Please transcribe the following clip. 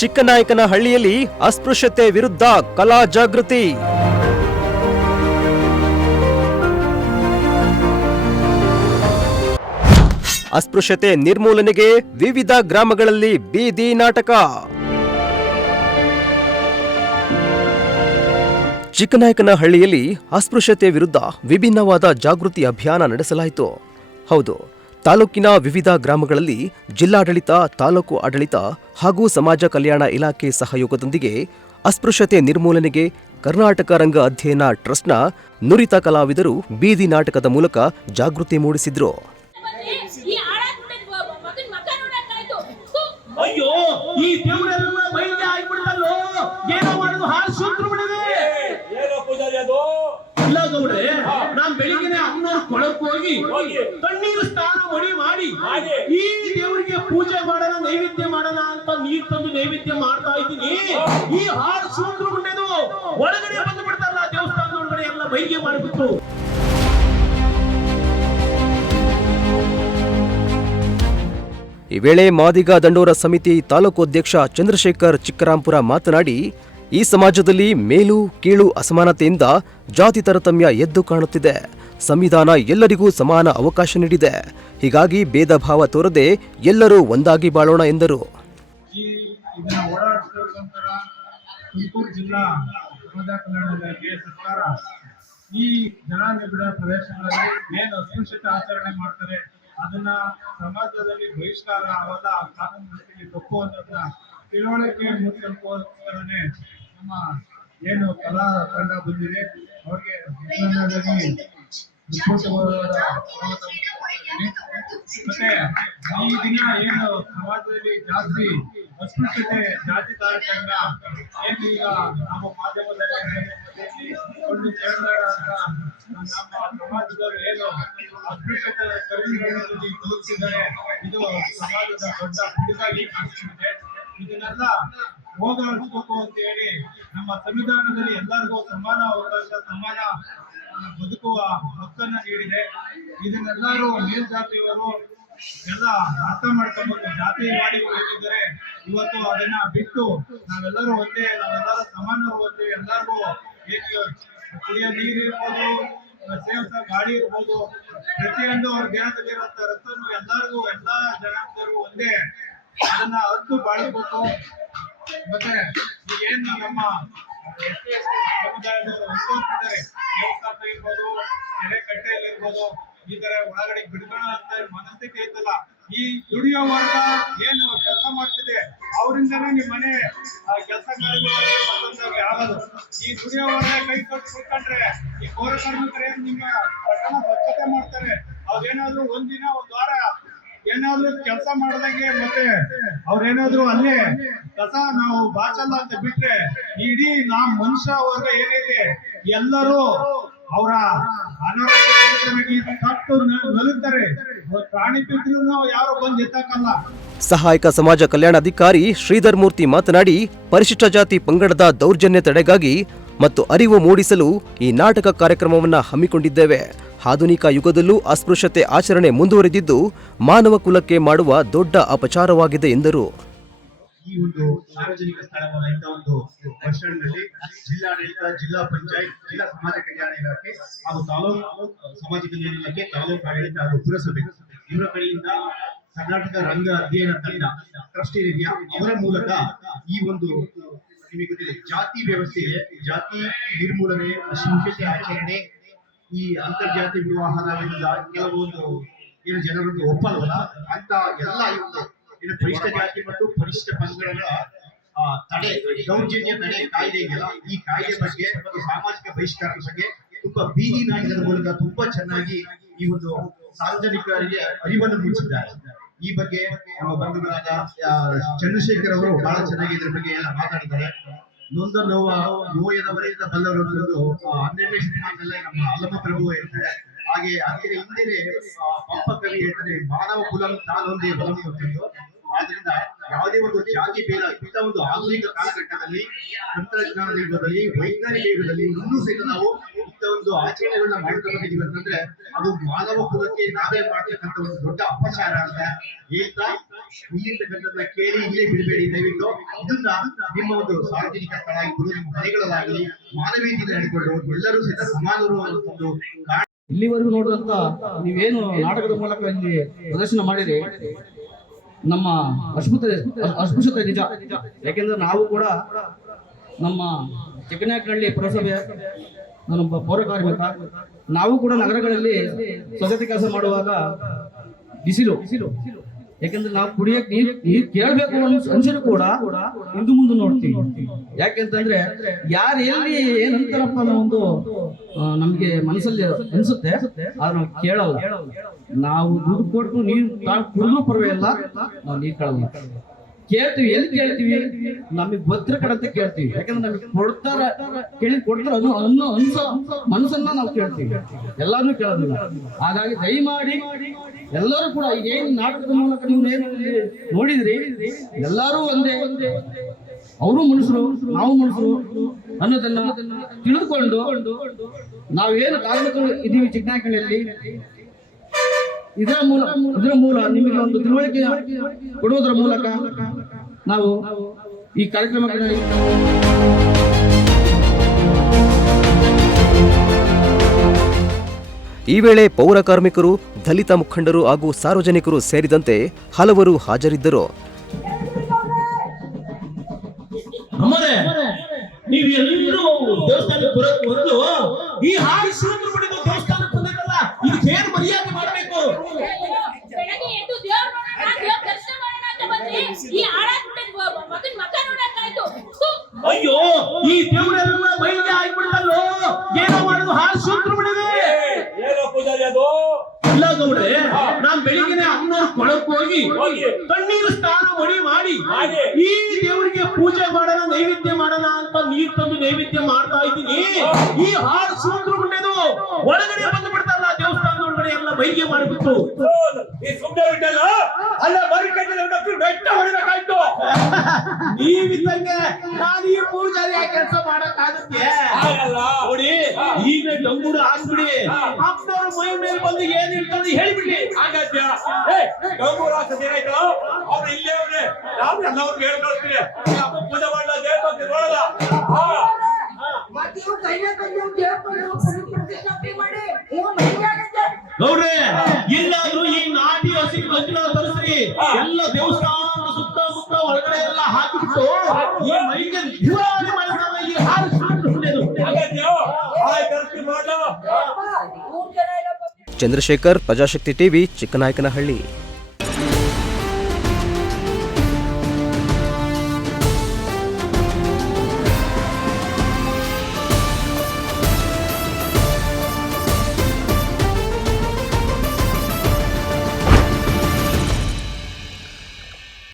ಚಿಕ್ಕನಾಯಕನಹಳ್ಳಿಯಲ್ಲಿ ಅಸ್ಪೃಶ್ಯತೆ ವಿರುದ್ಧ ಕಲಾ ಜಾಗೃತಿ. ಅಸ್ಪೃಶ್ಯತೆ ನಿರ್ಮೂಲನೆಗೆ ವಿವಿಧ ಗ್ರಾಮಗಳಲ್ಲಿ ಬೀದಿ ನಾಟಕ. ಚಿಕ್ಕನಾಯಕನಹಳ್ಳಿಯಲ್ಲಿ ಅಸ್ಪೃಶ್ಯತೆ ವಿರುದ್ಧ ವಿಭಿನ್ನವಾದ ಜಾಗೃತಿ ಅಭಿಯಾನ ನಡೆಸಲಾಯಿತು. ಹೌದು, ತಾಲೂಕಿನ ವಿವಿಧ ಗ್ರಾಮಗಳಲ್ಲಿ ಜಿಲ್ಲಾಡಳಿತ, ತಾಲೂಕು ಆಡಳಿತ ಹಾಗೂ ಸಮಾಜ ಕಲ್ಯಾಣ ಇಲಾಖೆ ಸಹಯೋಗದೊಂದಿಗೆ ಅಸ್ಪೃಶ್ಯತೆ ನಿರ್ಮೂಲನೆಗೆ ಕರ್ನಾಟಕ ರಂಗ ಅಧ್ಯಯನ ಟ್ರಸ್ಟ್ನ ನುರಿತ ಕಲಾವಿದರು ಬೀದಿ ನಾಟಕದ ಮೂಲಕ ಜಾಗೃತಿ ಮೂಡಿಸಿದ್ರು. ಅಯ್ಯೋ, ಈ ದೇವರೆಲ್ಲ ಮೈಗೆ ಆಗಿಬಿಡ್ತಲ್ಲೋ, ಏನೋ ಮಾಡೋದು ಹಾಲು ಸೂತ್ರ ಬಿಡಿದೆ. ಏನೋ ಪೂಜಾರಿ ಅದು ಇಲ್ಲ ಗೌಡ್ರೆ, ನಾನ್ ಬೆಳಿಗ್ಗೆ ಅಮ್ಮನವ್ರ ಕೊಳಕ್ ಹೋಗಿ ತಣ್ಣೀರು ಸ್ನಾನ ಮಾಡಿ ಈ ದೇವರಿಗೆ ಪೂಜೆ ಮಾಡೋಣ, ನೈವೇದ್ಯ ಮಾಡೋಣ ಅಂತ ನೀರ್ ತಂದು ನೈವೇದ್ಯ ಮಾಡ್ತಾ ಇದ್ದೀನಿ. ಈ ಹಾಲು ಸೂತ್ರ ಬಿಟ್ಟೆದು ಒಳಗಡೆ ಬಂದು ಬಿಡ್ತಾರಲ್ಲ, ದೇವಸ್ಥಾನದ ಒಳಗಡೆ ಎಲ್ಲ ಮೈಗೆ ಮಾಡಿಬಿಟ್ಟು. ಈ ವೇಳೆ ಮಾದಿಗ ದಂಡೋರ ಸಮಿತಿ ತಾಲೂಕು ಅಧ್ಯಕ್ಷ ಚಂದ್ರಶೇಖರ್ ಚಿಕ್ಕರಾಂಪುರ ಮಾತನಾಡಿ, ಈ ಸಮಾಜದಲ್ಲಿ ಮೇಲು ಕೀಳು ಅಸಮಾನತೆಯಿಂದ ಜಾತಿ ತಾರತಮ್ಯ ಎದ್ದು ಕಾಣುತ್ತಿದೆ. ಸಂವಿಧಾನ ಎಲ್ಲರಿಗೂ ಸಮಾನ ಅವಕಾಶ ನೀಡಿದೆ. ಹೀಗಾಗಿ ಭೇದ ಭಾವ ತೋರದೆ ಎಲ್ಲರೂ ಒಂದಾಗಿ ಬಾಳೋಣ ಎಂದರು. ತುಮಕೂರು ಜಿಲ್ಲಾ ಸಮಾಜ ಕಲ್ಯಾಣ ಇಲಾಖೆ ಸರ್ಕಾರ ಈ ಜನಾಂಗದ ಪ್ರದೇಶಗಳಲ್ಲಿ ಏನು ಅಸ್ಪೃಶ್ಯತೆ ಆಚರಣೆ ಮಾಡ್ತಾರೆ ಅದನ್ನ ಸಮಾಜದಲ್ಲಿ ಬಹಿಷ್ಕಾರ, ಅವೆಲ್ಲ ಕಾನೂನು ದೃಷ್ಟಿಗೆ ತಪ್ಪು ಅನ್ನೋದನ್ನ ತಿಳುವಳಿಕೆ ಮೂಡಿಸೋದಕ್ಕೋಸ್ಕರನೇ ನಮ್ಮ ಏನು ಕಲಾ ತಂಡ ಬಂದಿದೆ ಅವ್ರಿಗೆ ಮತ್ತೆ ಈ ದಿನ ಏನು ಸಮಾಜದಲ್ಲಿ ಜಾಸ್ತಿ ಅಸ್ಪೃಶ್ಯತೆ, ಜಾತಿ ತಾರತಮ್ಯ ಏನು ಈಗ ನಮ್ಮ ಮಾಧ್ಯಮದಲ್ಲಿ ಒಂದು ಕೇಳಿದಾಗ ನಮ್ಮ ಸಮಾಜದವರು ಏನು ಅಸ್ಪೃಶ್ಯತೆ ಕಡಿಮೆಗಳಲ್ಲಿ ತೋರಿಸಿದ್ದಾರೆ, ಇದು ಸಮಾಜದ ದೊಡ್ಡ ಪಿಡುಗಾಗಿ ಕಾಣಿಸ್ತಿದೆ. ಇದನ್ನೆಲ್ಲ ಹೋಗಲಾಡಿಸಬೇಕು ಅಂತ ಹೇಳಿ ನಮ್ಮ ಸಂವಿಧಾನದಲ್ಲಿ ಎಲ್ಲರಿಗೂ ಸಮಾನ ಅವಕಾಶ, ಸಮಾನ ಬದುಕುವ ಹಕ್ಕನ್ನ ನೀಡಿದೆ. ಇದನ್ನೆಲ್ಲರೂ ಮೇಲ್ಜಾತಿಯವರು ಎಲ್ಲ ಅರ್ಥ ಮಾಡ್ಕೊಂಡು ಜಾತಿ ಮಾಡಿ ಹೋಗಿದ್ದಾರೆ. ಇವತ್ತು ಅದನ್ನ ಬಿಟ್ಟು ನಾವೆಲ್ಲರೂ ಒಂದೇ, ನಾವೆಲ್ಲರೂ ಸಮಾನರು ಒಂದೇ, ಎಲ್ಲರಿಗೂ ಏನು ಕುಡಿಯೋ ನೀರು ಇರ್ಬೋದು, ಸೇವಿಸ ಗಾಳಿ ಇರ್ಬೋದು, ಪ್ರತಿಯೊಂದು ಅವ್ರ ದೇಹದಲ್ಲಿರುವಂತ ರಕ್ತನು ಎಲ್ಲರಿಗೂ, ಎಲ್ಲಾ ಜನಾಂಗದವರು ಒಂದೇ, ಅದನ್ನ ಅರ್ಥ ಬಾಳಬೇಕು. ಮತ್ತೆ ಏನು ನಮ್ಮ ಸಮುದಾಯದವರು ಅನುಭವಿಸಿದ್ದಾರೆ, ದೇವಸ್ಥಾನ ಇರ್ಬೋದು, ಕೆರೆ ಕಟ್ಟೆಯಲ್ಲಿ ಇರ್ಬೋದು, ಈ ತರ ಒಳಗಡೆ ಬಿಡ್ಕೊಳ್ಳೋ ಅಂತ ಮನಸ್ಥಿತಿ ಐತಲ್ಲ, ಈ ದುಡಿಯೋ ವರ್ಗ ಏನು ಕೆಲಸ ಮಾಡ್ತಿದೆ ಅವರಿಂದನೇ ನಿಮ್ಮ ಮನೆ ಕೆಲಸ ಕಾರ್ಯಗಳು ಆಗೋದು. ಈ ದುಡಿಯೋ ವರ್ಗ ಕೈ ಕೊಟ್ಟು ಕುತ್ಕೊಂಡ್ರೆ ಈ ಪೌರ ಕಾರ್ಮಿಕರು ಏನ್ ನಿಮ್ಮ ಪಟ್ಟಣ ಸ್ವಚ್ಛತೆ ಮಾಡ್ತಾರೆ, ಅವ್ರೇನಾದ್ರು ಒಂದಿನ ಒಂದ್ ವಾರ ಏನಾದ್ರು ಕೆಲಸ ಮಾಡ್ದಂಗೆ ಮತ್ತೆ ಅವ್ರೇನಾದ್ರು ಅಲ್ಲೇ ಕಸ ನಾವು ಬಾಚಲ್ಲ ಅಂತ ಬಿಟ್ರೆ ಇಡೀ ನಾವ್ ಮನುಷ್ಯ ವರ್ಗ ಏನೈತೆ ಎಲ್ಲರೂ ಅವರ ಅನಾರೋಗ್ಯ ನಲುತ್ತಾರೆ. ಪ್ರಾಣಿ ಪಿತೃನು ಯಾರು ಬಂದು ಎತ್ತಕ್ಕಲ್ಲ. ಸಹಾಯಕ ಸಮಾಜ ಕಲ್ಯಾಣಾಧಿಕಾರಿ ಶ್ರೀಧರ್ ಮೂರ್ತಿ ಮಾತನಾಡಿ, ಪರಿಶಿಷ್ಟ ಜಾತಿ ಪಂಗಡದ ದೌರ್ಜನ್ಯ ತಡೆಗಾಗಿ ಮತ್ತು ಅರಿವು ಮೂಡಿಸಲು ಈ ನಾಟಕ ಕಾರ್ಯಕ್ರಮವನ್ನು ಹಮ್ಮಿಕೊಂಡಿದ್ದೇವೆ. ಆಧುನಿಕ ಯುಗದಲ್ಲೂ ಅಸ್ಪೃಶ್ಯತೆ ಆಚರಣೆ ಮುಂದುವರೆದಿದ್ದು ಮಾನವ ಕುಲಕ್ಕೆ ಮಾಡುವ ದೊಡ್ಡ ಅಪಚಾರವಾಗಿದೆ ಎಂದರು. ಈ ಒಂದು ಸಾರ್ವಜನಿಕ ಸ್ಥಳವಾದ ಇಂಥ ಒಂದು ಬಸ್ ಸ್ಟ್ಯಾಂಡ್ ನಲ್ಲಿ ಜಿಲ್ಲಾಡಳಿತ, ಜಿಲ್ಲಾ ಪಂಚಾಯತ್, ಜಿಲ್ಲಾ ಸಮಾಜ ಕಲ್ಯಾಣ ಇಲಾಖೆ ಹಾಗೂ ತಾಲೂಕು ಸಮಾಜ ಕಲ್ಯಾಣ ಇಲಾಖೆ, ತಾಲೂಕು ಆಡಳಿತ ಹಾಗೂ ಪುರಸಭೆ ಇವರ ಕಡೆಯಿಂದ ಕರ್ನಾಟಕ ರಂಗ ಅಧ್ಯಯನ ತಂಡ ಟ್ರಸ್ಟ್ ಏರಿಯಾ ಅವರ ಮೂಲಕ ಈ ಒಂದು ನಿಮಗೆ ಗೊತ್ತಿದೆ ಜಾತಿ ವ್ಯವಸ್ಥೆ, ಜಾತಿ ನಿರ್ಮೂಲನೆ, ಅಸ್ಪೃಶ್ಯತೆ ಆಚರಣೆ, ಈ ಅಂತರ್ಜಾತಿ ವಿವಾಹದ ವಿರುದ್ಧ ಕೆಲವೊಂದು ಏನು ಜನರನ್ನು ಒಪ್ಪಲ್ವಲ್ಲ ಅಂತ ಎಲ್ಲ ಇವತ್ತು ಏನು ಪರಿಶಿಷ್ಟ ಜಾತಿ ಮತ್ತು ಪರಿಶಿಷ್ಟ ಪಂಗಡಗಳ ತಡೆ, ದೌರ್ಜನ್ಯ ತಡೆ ಕಾಯ್ದೆ ಇದೆಯಲ್ಲ, ಈ ಕಾಯ್ದೆ ಬಗ್ಗೆ ಮತ್ತು ಸಾಮಾಜಿಕ ಬಹಿಷ್ಕಾರದ ಬಗ್ಗೆ ತುಂಬಾ ಬೀದಿ ನಾಟಕದ ಮೂಲಕ ತುಂಬಾ ಚೆನ್ನಾಗಿ ಈ ಒಂದು ಸಾರ್ವಜನಿಕರಿಗೆ ಅರಿವನ್ನು ಮೂಡಿಸಿದ್ದಾರೆ. ಈ ಬಗ್ಗೆ ನಮ್ಮ ಬಂಧುಗಳಾದ ಚಂದ್ರಶೇಖರ್ ಅವರು ಬಹಳ ಚೆನ್ನಾಗಿ ಇದ್ರ ಬಗ್ಗೆ ಎಲ್ಲ ಮಾತಾಡಿದ್ದಾರೆ. ನೊಂದ ನೋಯದವರಿಂದ ಬಲ್ಲವರು ಅಂತಂದು 12ನೇ ಶತಮಾನದಲ್ಲೇ ನಮ್ಮ ಅಲ್ಲಮ ಪ್ರಭು ಹೇಳ್ತಾರೆ. ಹಾಗೆ ಅದಕ್ಕೆ ಹಿಂದೆ ಪಂಪ ಕವಿ ಹೇಳ್ತಾರೆ, ಮಾನವ ಕುಲಂ ತಾನೊಂದೇ ಬಲಂ ಅಂತಂದು. ಆದ್ರಿಂದ ಯಾವುದೇ ಒಂದು ಜಾತಿ ಭೇದ ಇಂಥ ಒಂದು ಆಧುನಿಕ ಕಾಲಘಟ್ಟದಲ್ಲಿ, ತಂತ್ರಜ್ಞಾನದ ಯುಗದಲ್ಲಿ, ವೈಜ್ಞಾನಿಕ ಯುಗದಲ್ಲಿ ಇನ್ನೂ ಸಹಿತ ನಾವು ಇಂಥ ಒಂದು ಆಚರಣೆಗಳನ್ನ ಮಾಡ್ಕೊಂಡಿದೀವಿ ಅಂತಂದ್ರೆ ಅದು ಮಾನವ ಕುಲಕ್ಕೆ ನಾವೇ ಮಾಡ್ತಕ್ಕಂಥ ಒಂದು ದೊಡ್ಡ ಅಪಚಾರ ಅಂತ ಹೇಳ್ತಾ ಇಲ್ಲಿರ್ತಕ್ಕಂಥದ್ದನ್ನ ಕೇಳಿ ಇಲ್ಲೇ ಬಿಡಬೇಡಿ. ದಯವಿಟ್ಟು ಇದನ್ನ ನಿಮ್ಮ ಒಂದು ಸಾರ್ವಜನಿಕ ಸ್ಥಳ ಆಗಿರ್ಬೋದು, ನಿಮ್ಮ ಮನೆಗಳಲ್ಲಾಗಲಿ ಮಾನವೀಯತೆಯಿಂದ ನಡ್ಕೊಂಡು ಎಲ್ಲರೂ ಸಹಿತ ಸಮಾನರು ಅನ್ನೋ ಒಂದು ಇಲ್ಲಿವರೆಗೂ ನೋಡಿದಂತ ನೀವೇನು ನಾಟಕದ ಮೂಲಕ ಇಲ್ಲಿ ಪ್ರದರ್ಶನ ಮಾಡಿರಿ, ನಮ್ಮ ಅಸ್ಪೃಶ್ಯತೆ ನಿಜ. ಯಾಕೆಂದ್ರೆ ನಾವು ಕೂಡ ನಮ್ಮ ಚಿಕ್ಕನಾಯಕನಹಳ್ಳಿ ಪುರಸಭೆ, ನಾನೊಬ್ಬ ಪೌರ ಕಾರ್ಮಿಕ, ನಾವು ಕೂಡ ನಗರಗಳಲ್ಲಿ ಸ್ವಚ್ಛತೆ ಕೆಲಸ ಮಾಡುವಾಗ ಬಿಸಿಲು, ಯಾಕೆಂದ್ರೆ ನಾವು ಕುಡಿಯಕ್ಕೆ ನೀರು ಕೇಳಬೇಕು ಅನ್ಸಿದ್ರು ಕೂಡ ಹಿಂದು ಮುಂದೆ ನೋಡ್ತೀವಿ. ಯಾಕೆಂತಂದ್ರೆ ಯಾರು ಎಲ್ಲಿ ಏನಂತಾರಪ್ಪ ಅನ್ನೋ ಒಂದು ನಮ್ಗೆ ಮನಸ್ಸಲ್ಲಿ ಅನ್ಸುತ್ತೆ, ಆದ್ರೆ ನಾವು ಕೇಳಲ್ಲ. ನಾವು ದುಡ್ಡು ಕೊಟ್ಟು ನೀರು ಕುಡಿದ್ರೂ ಪರವಾಗಿಲ್ಲ, ನಾವು ನೀರು ಕೇಳಲ್ಲ. ಕೇಳ್ತೀವಿ, ಎಲ್ಲಿ ಕೇಳ್ತೀವಿ? ನಮಗೆ ಗೊತ್ತಿರ ಕಡೆ ಅಂತ ಕೇಳ್ತೀವಿ. ಯಾಕಂದ್ರೆ ನಮಗೆ ಕೊಡ್ತಾರ ಅನ್ನೋ ಅನ್ಸೋ ಮನಸ್ಸನ್ನ ನಾವು ಕೇಳ್ತೀವಿ, ಎಲ್ಲಾರನ್ನೂ ಕೇಳೋದಿಲ್ಲ. ಹಾಗಾಗಿ ದಯಮಾಡಿ ಎಲ್ಲರೂ ಕೂಡ ಈಗೇನು ನಾಟಕದ ಮೂಲಕ ನೀವು ಏನು ನೋಡಿದ್ರಿ, ಎಲ್ಲರೂ ಒಂದೇ, ಅವರು ಮನುಷ್ಯರು ನಾವು ಮನುಷ್ಯರು ಅನ್ನೋದನ್ನ ತಿಳಿದುಕೊಂಡು ನಾವೇನು ಕಾರ್ಮಿಕರು ಇದೀವಿ ಚಿಕ್ಕನಾಯಕನಹಳ್ಳಿಯಲ್ಲಿ, ಇದರ ಮೂಲ ನಿಮಗೆ ಒಂದು ತಿಳುವಳಿಕೆ ಕೊಡುವುದರ ಮೂಲಕ ನಾವು ಈ ಕಾರ್ಯಕ್ರಮಕ್ಕೆ ಈ ವೇಳೆ ಪೌರ ಕಾರ್ಮಿಕರು, ದಲಿತ ಮುಖಂಡರು ಹಾಗೂ ಸಾರ್ವಜನಿಕರು ಸೇರಿದಂತೆ ಹಲವರು ಹಾಜರಿದ್ದರು. ಅಮ್ಮರೇ, ನೀವು ಎಲ್ಲರೂ ದೇವಸ್ಥಾನಕ್ಕೆ ಬರೋಕ್ ಮೊದಲು ಈ ಹಾಡು ಶೂದ್ರ ಪಡೆದು ದೇವಸ್ಥಾನಕ್ಕೆ ಬಂದಿರಲ್ಲ, ಇದಕ್ಕೇನು ಮರ್ಯಾದೆ ಮಾಡಬೇಕು? ಬೆಳಗ್ಗೆ ಎದ್ದು ದೇವ್ರ ದರ್ಶನ ಮಾಡೋಣ ಅಂತ ಬಂದ್ರೆ ಈ ಹಾಳಾಗ್ಬಿಟ್ಟು ಮಗನ್ ಮಕ್ಕ ನೋಡಕ್ಕಾಯ್ತು. ಅಯ್ಯೋ, ಈ ದೇವರೆಲ್ಲ ಮೈಗೆ ಆಗ್ಬಿಡ್ತಲ್ಲೋ, ಏನೋ ಮಾಡೋದು ಹಾಡು ಶೂದ್ರ ಪಡೆದೆ. ಏನೋ ಪೂಜಾರಿ ಅದು? ಇಲ್ಲ ಗೌಡ್ರೆ, ನಾನ್ ಬೆಳಿಗ್ಗೆ ಅಮ್ಮನವ್ರ ಕೊಳಕ್ ಹೋಗಿ ತಣ್ಣೀರು ಸ್ನಾನ ಮಾಡಿ ಈ ದೇವರಿಗೆ ಪೂಜೆ ಮಾಡೋಣ, ನೈವೇದ್ಯ ಮಾಡೋಣ ಅಂತ ನೀರ್ ತಂದು ನೈವೇದ್ಯ ಮಾಡ್ತಾ ಇದ್ದೀನಿ. ಈ ಹಾಡು ಸೂತ್ರ ಬಿಟ್ಟೆದು ಒಳಗಡೆ ಬಂದು ಬಿಡ್ತಲ್ಲ, ದೇವಸ್ಥಾನದ ಒಳಗಡೆ ಎಲ್ಲ ಬೈಗೆ ಮಾಡಿಬಿಟ್ಟು ಈ ಸುಮ್ಮನೆ ಬಿಟ್ಟಲ್ಲ, ಅಲ್ಲ ಬರೀ ಕೈಯಲ್ಲಿ ಬೆಟ್ಟ ಹೊಡಿಬೇಕಾಯ್ತು. ನೀವಿದ್ದಂಗೆ ನಾನು ಈ ಪೂಜಾರಿ ಆ ಕೆಲಸ ಮಾಡಕ್ಕಾಗುತ್ತೆ? ಆಗಲ್ಲ. ನೋಡಿ, ಈಗ ಡಂಗೂರು ಹಾಕ್ಬಿಡಿ, ಅಪ್ಪನವ್ರ ಮೈ ಮೇಲೆ ಬಂದು ಏನ್ ಇರ್ತದೆ ಹೇಳ್ಬಿಡಿ. ಹಾಗಾದ್ಯ ಗಂಗೂರ್ ಹಾಕ್ತದೆ ಏನಾಯ್ತು? ಅವ್ರು ಇಲ್ಲೇ ಅವ್ರೆ, ನಾವು ಎಲ್ಲವ್ರಿಗೆ ಹೇಳಿ ಕಳಿಸ್ತೀವಿ. ಅಪ್ಪ ಪೂಜೆ ಮಾಡಲ್ಲ, ದೇವಸ್ಥಾನಕ್ಕೆ ನೋಡಲ್ಲ. ಗೌಡ್ರೆ, ಇಲ್ಲಾದ್ರೂ ಈ ನಾಟಿ ಹಸಿ ಗಂಜಲ ತರಿಸ್ರಿ, ಎಲ್ಲ ದೇವಸ್ಥಾನ ಸುತ್ತಮುತ್ತ ಒಳಗಡೆ ಎಲ್ಲ ಹಾಕಿಬಿಟ್ಟು ಈ ಮೈಗೆ ದಿವಾಳಿ ಮಾಡಿದಾಗ ಈ ಹಾಲು ಸುಳ್ಳು. ಹಾಗಾದ್ಯ ಆಯ್ತು ಮಾಡ್ಲೋ. ಚಂದ್ರಶೇಖರ್, ಪ್ರಜಾಶಕ್ತಿ ಟಿವಿ, ಚಿಕ್ಕನಾಯಕನಹಳ್ಳಿ.